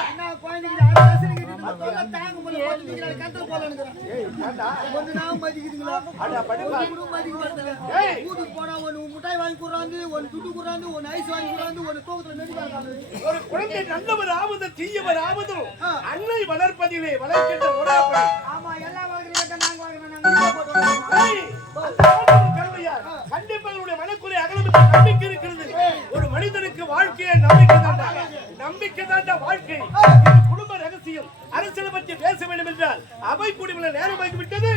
முட்டாய் வாங்கி கொடுறாந்து, ஒரு துட்டு கொடுறாந்து, ஒரு ஐஸ் வாங்கி கொடுறாந்து, ஒரு தூக்கத்துல மெடிக்கல். ஒரு குழந்தை நல்லவர் ஆவது தீயவர் ஆவதும் அன்னை வளர்ப்பதிலே வளர்க்கின்ற முறைப்படி. ஆமா, எல்லாம் வளர்க்கிறீங்க. நாங்க வளர்க்கிறோம். கண்டிப்பாக மனக்குறை அகலம் நம்பிக்கை இருக்கிறது. ஒரு மனிதனுக்கு வாழ்க்கையை நம்பிக்கை தாண்டா, நம்பிக்கை தாண்டா வாழ்க்கை. குடும்ப ரகசியம் அரசியலை பற்றி பேச வேண்டும் என்றால் அவை கூடிய நேரம் ஆகிவிட்டது.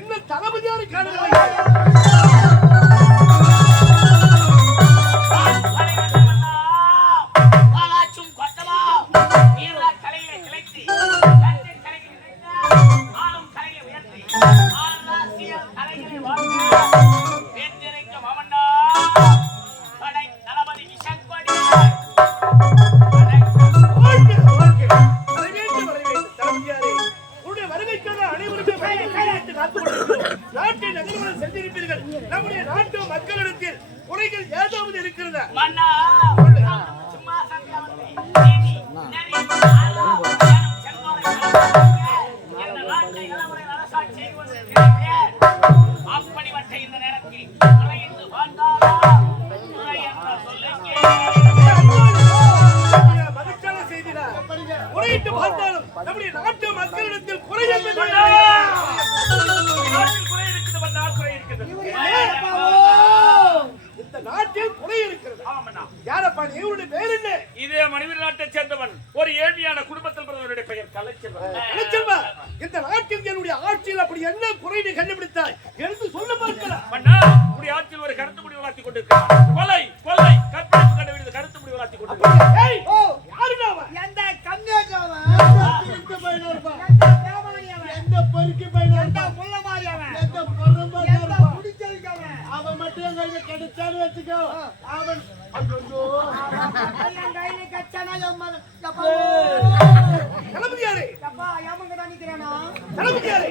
இன்னும் தளபதியான காரணமாக நாட்டை நகர்வுகள் சென்றிருப்பீர்கள். நம்முடைய நாட்டு மக்களிடத்தில் குறைகள் ஏதாவது இருக்கிறதா? அப்படிப்பட்ட இந்த நேரத்தில் மகிழ்ச்சியான செய்திதான். முறையிட்டு பார்த்தாலும் நம்முடைய நாட்டு மக்களிடத்தில் குறைகள் இந்த நாட்டில் குறை இருக்கிறது. யாரப்பா இவருடைய பேர் என்ன? இதே மனித நாட்டை சேர்ந்தவன், ஒரு ஏழ்மையான குடும்பத்தில் பிறந்தவருடைய பெயர் கலைச்செல்வன். கலைச்செல்வன், இந்த நாட்டில் என்னுடைய ஆட்சியில் அப்படி என்ன குறை நீ கண்டுபிடித்தாய் என்று சொல்ல பார்க்கலாம். உடைய ஆட்சியில் ஒரு கருத்து முடி வளர்த்தி கொண்டிருக்கிறார். கொலை கொலை கற்பழிப்பு கண்டுபிடித்து கருத்து முடி வளர்த்தி கொண்டிருக்கிறார். யாருடா அவன்? எந்த கம்மியாட்டவன், திருட்டு பையனோர்பா, எந்த தேவானியவன், எந்த பொறுக்கி பையனோர்பா, எந்த புள்ளமாரியவன், எந்த பொறம்பா எந்த குடிச்செல்கவன். அவன் மட்டும் எங்க கிடைச்சான்னு வச்சுக்கோ. அவன் ஐயோ என் கையில கச்சானா எம்மன் தளபதியாரே, அப்பா எம்மங்க தான் நிக்கிறானா? தளபதியாரே,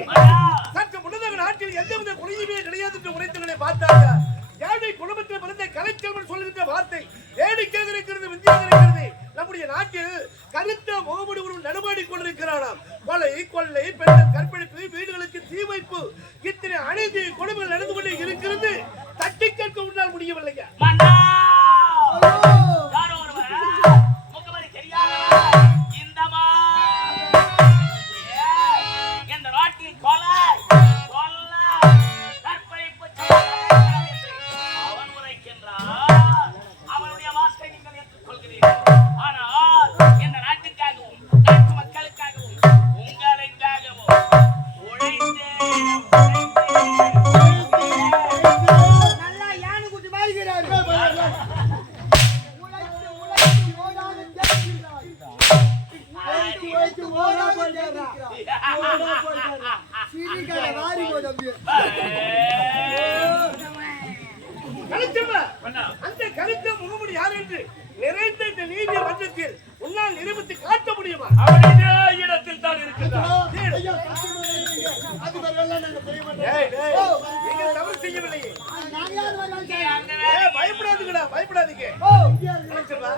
சற்று முன்னதாக நாட்டில் எந்தவித குறையுமே கிடையாது என்று உரைத்தவர்களை பார்த்தாங்க. ஏழை குடும்பத்தில் பிறந்த கலைச்செல்வன் சொல்லுகின்ற வார்த்தை வேடிக்கையாக இருக்கிறது, வித்தியாக இருக்கிறது. நம்முடைய நாட்டில் கருத்த முகமுடி ஒரு நடமாடி கொண்டிருக்கிறாராம். கொலை கொள்ளை பெண்கள் கற்பழிப்பு வீடுகளுக்கு தீ வைப்பு இத்தனை அனைத்து கொடுமைகள் நடந்து கொண்டே இருக்கிறது. தட்டி கேட்க உன்னால் முடியவில்லைங்க. கலைச்செல்வா, அண்ணா அந்த கருத்த முகமுடி யார் என்று நிறைந்த இந்த நீதி மன்றத்தில் உன்னால் நிரூபித்து காட்ட முடியுமா? அவருடைய இடத்தில் தான் இருக்கிறார். ஐயா, சத்தியமா இல்லைங்க. அது மாதிரியெல்லாம் நாங்க செய்ய மாட்டோம். டேய், டேய், நீங்கள் தவறு செய்யவில்லையே. நான் யார் வரலாம் கேட்கிறேன். ஏய், பயப்படாதீங்கடா, பயப்படாதீங்க. கலைச்செல்வா,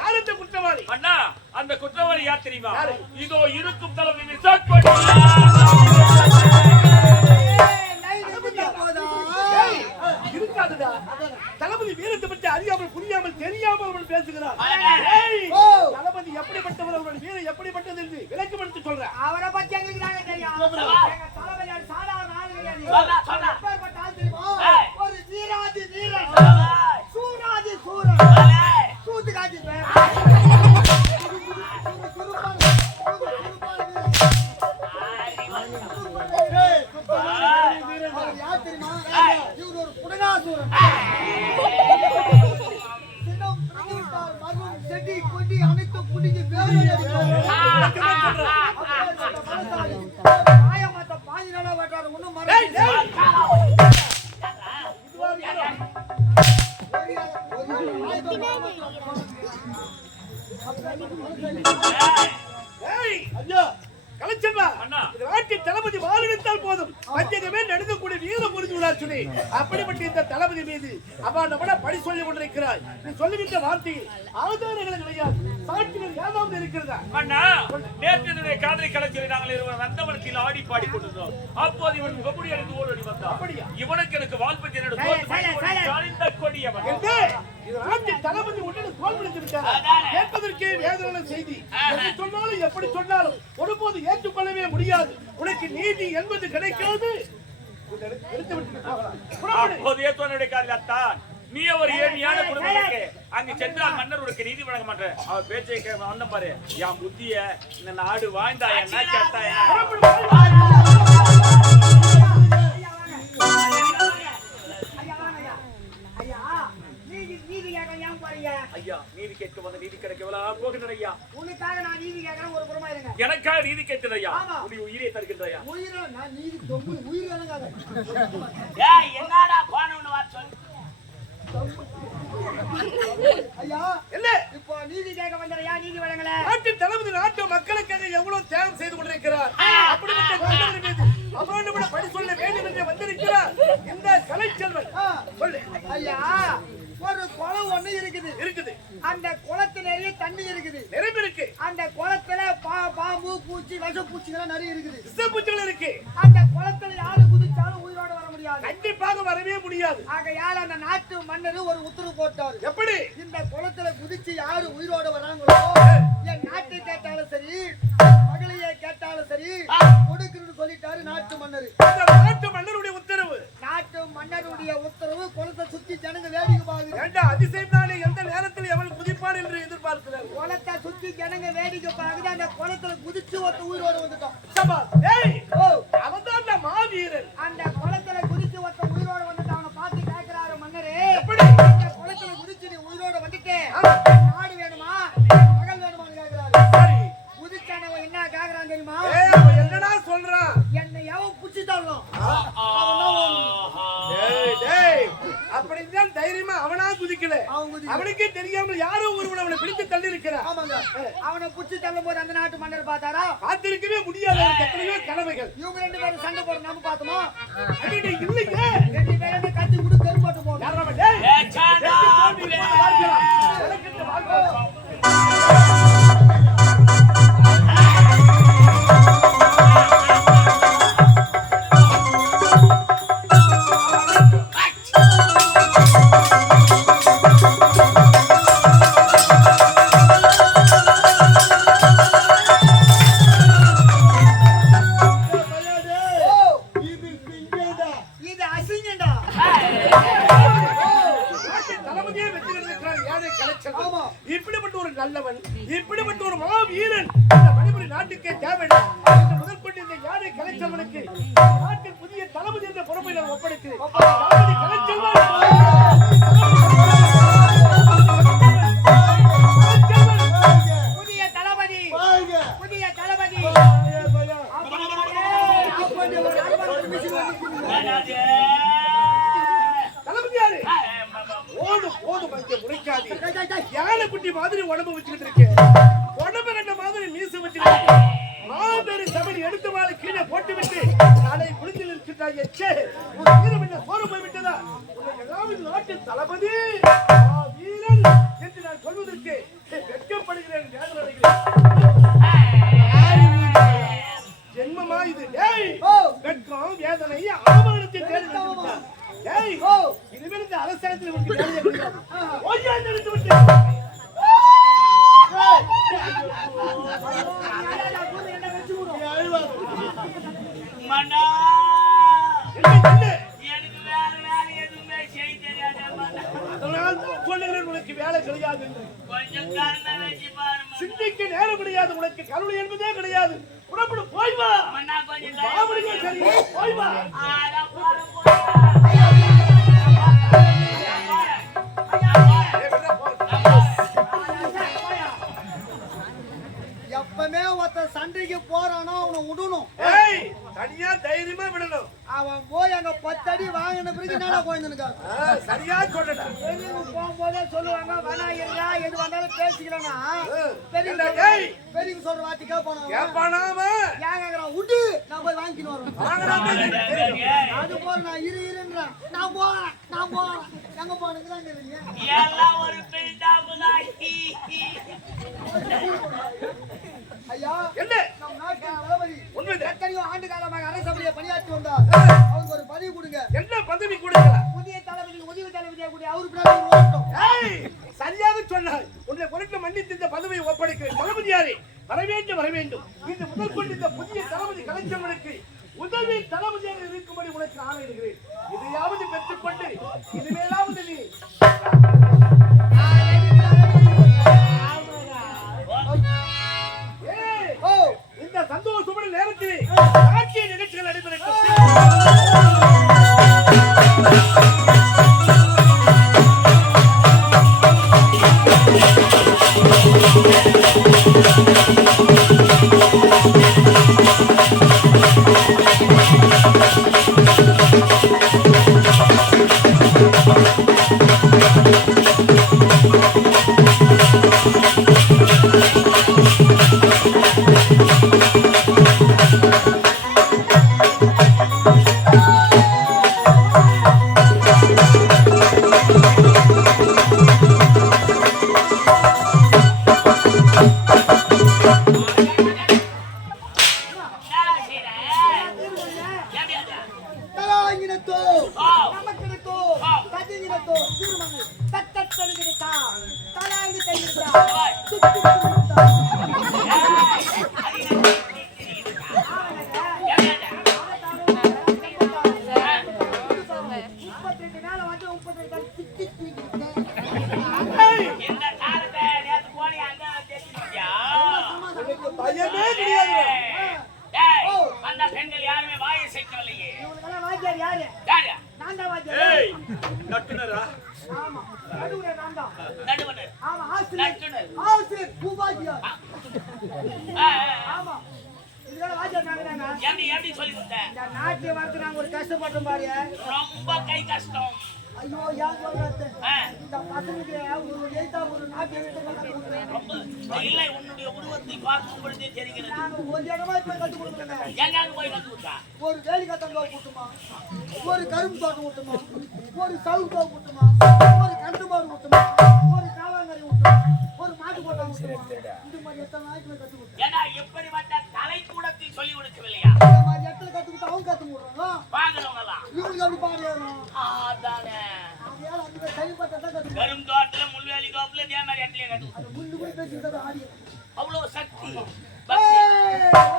யார் இந்த குற்றவாளி? அண்ணா அந்த குற்றவாளி யார் தெரியுமா? யாரு? இதோ இருக்கும் தலைமை விசாக்கோடி. இருக்காதுடா. தளபதி வீரத்தை பற்றி அறியாமல் புரியாமல் தெரியாமல் அவன் பேசுகிறான். ஏய், தளபதி எப்படிப்பட்டவர், அவருடைய வீரம் எப்படிப்பட்டது என்று விளக்கப்படுத்தி சொல்றேன். அவரை பத்தி எங்களுக்கு நாங்க தெரியும். எங்க தளபதியார் சாதாரண ஆள் கிடையாது. எப்பேற்பட்ட ஆள் தெரியுமா? ஒரு வீராதி வீரன், சூராதி சூரன், சூத்துக்காட்சி பேர். ஏய், அவர் யார் தெரியுமா? இவர் ஒரு புடனாசூரன். சின்னம் பிடித்துவிட்டால் மரம், செடி, கொடி அனைத்தும் பிடிங்கி வேலை மாயமாத்த பாஞ்சினால வெட்டாரு. ஒண்ணும் டேய், மரம் டேய். ஏய், ஐயா, கலைச்செல்வா, அண்ணா. இந்த நாட்டின் தளபதி வாழெடுத்தால் போதும் பஞ்சகமே நடக்கக்கூடிய வீரம் புரிந்துள்ளார் சொல்லி அப்படிப்பட்ட இந்த தளபதி மீது அவன் படி சொல்லிக் கொண்டிருக்கிறாய். நீ சொல்லுகின்ற வார்த்தையில் ஆதாரங்கள் கிடையாது, சாட்சிகள் ஏதாவது இருக்கிறதா? அண்ணா நேற்று காதலை கலைஞரை நாங்கள் இருவர் வந்தவனுக்கு ஆடி பாடி கொண்டிருந்தோம். அப்போது இவன் முகமுடி அடித்து ஓடி வந்தான். அப்படியா? இவனுக்கு எனக்கு வாழ்ப்பதி கொடியவன். என்று இந்த நாட்டின் தளபதி உடனே தோல்வியடைந்து விட்டார். கேட்பதற்கே வேதனை செய்தி. எது சொன்னாலும் எப்படி சொன்னாலும் ஒருபோது ஏற்றுக்கொள்ளவே முடியாது. உனக்கு நீதி என்பது கிடைக்காது. எடுத்து விட்டு போகலாம். புறப்படு. அப்போது ஏற்றுவனுடைய காரியத்தான் நீ ஒரு ஏழ்மையான குடும்பத்துக்கு அங்கு சென்றால் மன்னர் உனக்கு நீதி வழங்க மாட்டேன். அவர் பேச்சை வந்த பாரு, என் புத்திய இந்த நாடு வாழ்ந்தா என்ன கேட்டா ஐயா நீதி கேட்க வந்த நீதி கிடைக்கவா போகின்ற ஐயா. உனக்காக நான் நீதி கேட்கிறேன். ஒரு புறமா இருங்க. எனக்காக நீதி கேட்கிற ஐயா. ஆமா. உன்னை உயிரை தருகின்ற ஐயா. உயிரை நான் நீதி தொம்பு உயிர் வேணுங்காத. என்னடா போனவனு வா சொல்லு. ஐயா என்ன? இப்போ நீதி கேட்க வந்தறையா, நீதி வழங்கல. நாட்டின் தளபதி நாட்டு மக்களுக்காக எவ்வளவு தியாகம் செய்து கொண்டிருக்கிறார். அப்படிப்பட்ட தளபதி மீது அவனோட படி சொல்ல வேண்டும் என்று வந்திருக்கிறார் இந்த கலைச்செல்வன். சொல்லு. ஐயா ஒரு குளம் ஒண்ணு இருக்குது. அந்த குளத்துல நிறைய தண்ணி இருக்குது. நிறைய இருக்கு. அந்த குளத்துல பாம்பு, பூச்சி, விஷ பூச்சிகள் நிறைய இருக்குது. விஷப்பூச்சிகள் இருக்கு. அந்த குளத்துல யாரு குதிச்சாலும் உயிரோட வர முடியாது. கண்டிப்பாக வரவே முடியாது. ஆகையால் அந்த நாட்டு மன்னர் ஒரு உத்தரவு போட்டார். எப்படி? இந்த குளத்துல குதிச்சு யாரு உயிரோட வராங்களோ என் நாட்டை கேட்டாலும் சரி, மகளையே கேட்டாலும் சரி கொடுக்குன்னு சொல்லிட்டாரு நாட்டு மன்னர். நாட்டு மன்னருடைய உத்தரவு. நாட்டு மன்னருடைய உத்தரவு. குளத்தை சுத்தி ஜனங்க வேடிக்கை பாக்குது. அதிசயம் தானே. எந்த நேரத்தில் எவன் குதிப்பான் என்று எதிர்பார்க்கிறார். குளத்தை சுத்தி ஜனங்க வேடிக்கை பாக்குது. அந்த குளத்துல குதிச்சு ஒருத்த உயிரோட வந்துட்டான். அவன் தான் மாவீரன். அந்த குளத்துல குதிச்சு ஒருத்த உயிரோட வந்துட்டான். அவனை பார்த்து கேட்கிறாரு மன்னரு, எப்படி? இந்த குளத்துல குதிச்சு நீ உயிரோட வந்துட்டு நாடு வேணுமா, மகள் வேணுமான்னு கேட்கிறாரு. குதிச்சானவன் என்ன கேட்கிறான் தெரியுமா? என்னடா சொல்றான்? என்னை எவன் புடிச்சு தள்ளணும் அப்படிதான் தைரியமா அவனா குதிக்கல. அவனுக்கே தெரியாமல் யாரோ ஒருவன் அவனை பிடித்து தள்ளி இருக்கிறான். ஆமாங்க. அவனை புடிச்சு தள்ளும் போது அந்த நாட்டு மன்னர் பார்த்தாரா? பார்த்திருக்கவே முடியாது. எத்தனையோ கடமைகள். இவங்க ரெண்டு பேரும் சண்டை போட நாம பார்த்தோமா? இல்லைங்க. ரெண்டு பேரும் கத்தி விட்டு கருப்பாட்டு போகணும். யாரவன்? டேய், இது அசிங்கண்டா. தளபதியே வெற்றி பெற்றிருக்கிறார். யாரை கலைச்செல்வன். ஆமா. இப்படிப்பட்ட ஒரு நல்லவன், இப்படிப்பட்ட ஒரு மாவீரன் இந்த மணிபுரி நாட்டுக்கே தேவையில்லை. முதற்கொண்டு இந்த யாரை கலைச்செல்வனுக்கு நாட்டின் புதிய தளபதி என்ற பொறுப்பை நான் ஒப்படைக்கிறேன். தளபதி கலைச்செல்வன். புதிய தளபதி, புதிய தளபதி. தளபதி யாரு? இருக்காது. யானை குட்டி மாதிரி உடம்பு வச்சுக்கிட்டு இருக்கேன். உடம்பு கண்ட மாதிரி மீச வச்சுக்கிட்டு மாபெரு சபடி எடுத்து வாழை கீழே போட்டு விட்டு நாளை குளித்து நிற்கிறாய். ஒரு வீரம் என்ன சோறு போய் விட்டதா? ஏதாவது நாட்டின் தளபதி வீரன் என்று நான் சொல்வதற்கு வெட்கப்படுகிறேன். வேதனை ஜென்மமா இது. வெட்கம் வேதனை அவமானத்தை தேர்ந்தெடுத்தார். இனிமேல் இந்த அரசாங்கத்தில் உங்களுக்கு வேலையை கிடையாது. உனக்கு வேலை கிடையாது. சிந்திக்க நேரம் கிடையாது. உனக்கு கருணை என்பதே கிடையாது. புறப்படு போய் வா. போய் வா. எப்பவுமே ஒருத்த சண்டைக்கு போறானோ அவனை விடணும். தனியா தைரியமா விடணும். அவன் போய் அங்க 10 அடி வாங்கின பிறகு என்னடா போயிருந்துக்கா சரியா சொல்றா. பெரியவங்க போகும்போதே சொல்லுவாங்க வேணாயிருந்தா எது வந்தாலும் பேசிக்கிறேன்னா பெரியவங்க சொல்ற வார்த்தை கேட்பானாம ஏங்க விட்டு நான் போய் வாங்கிட்டு வரேன். அது போல நான் இருன்றேன். நான் போறேன் எங்க போனதுதான் தெரியுங்க. ஐயா என்ன நம் நாட்டின் தளபதி எத்தனையோ ஆண்டு காலமாக அரசபையை பணியாற்றி வந்தார். அவருக்கு ஒரு பதவி கொடுங்க. என்ன பதவி கொடுங்க? புதிய தளபதி உதவி தளபதியா கூடிய அவரு பின்னாடி சரியாக சொன்னார். உன்னை பொருட்களை மன்னித்து இந்த பதவியை ஒப்படைக்கிறேன். தளபதி யாரே வர வேண்டும். இந்த முதல் கொண்டு இந்த புதிய தளபதி கலைஞர்களுக்கு உதவி தளபதியாக இருக்கும்படி உனக்கு ஆணையிடுகிறேன். இதையாவது பெற்றுக்கொண்டு இனிமேலாவது நீ இந்த சந்தோஷமான நேரத்தில் நாட்டிய நிகழ்ச்சிகள் நடைபெறட்டும். நாட்டிய வார்த்தை நாங்க ஒரு கஷ்டப்பட்டோம் பாரு. ரொம்ப கை கஷ்டம். ஐயோ யார் சொல்றது இந்த பசங்களுக்கு ஒரு ஏத்தா ஒரு நாட்டிய இல்லை உன்னுடைய உருவத்தை பார்க்கும் பொழுதே தெரிகிறது. நான் ஒரு இடமா போய் கத்து கொடுக்குறேன். எங்க போய் கத்து கொடுத்தா? ஒரு வேலி கத்தங்கா கூட்டுமா, ஒரு கரும்பு தோட்டம் ஊட்டுமா, ஒரு சவுக்கா ஊட்டுமா, ஒரு கண்டு மாடு ஊட்டுமா, ஒரு காவாங்கரை ஊட்டுமா, ஒரு மாட்டு கோட்டை ஊட்டுமா. இந்த மாதிரி எத்தனை நாய்க்கு கத்து கொடுத்தேன். ஏன்னா எப்படிப்பட்ட கலைக்கூடத்தை சொல்லி கொடுக்கவில்லையா? இந்த மாதிரி இடத்துல கத்து கொடுத்தா அவங்க கத்து கொடுறாங்க. வாங்குறவங்க எல்லாம் இவங்களுக்கு அப்படி பாடு ஏறணும். அதானே அதனால அந்த சரிப்பட்டா கத்து கரும் தோட்டத்துல முள்வேலி தோப்புல இதே மாதிரி இடத்துல கத்து அது முள்ளு போய் பேசிட்டு ஆடி அவ்வளவு சக்தி ஏய்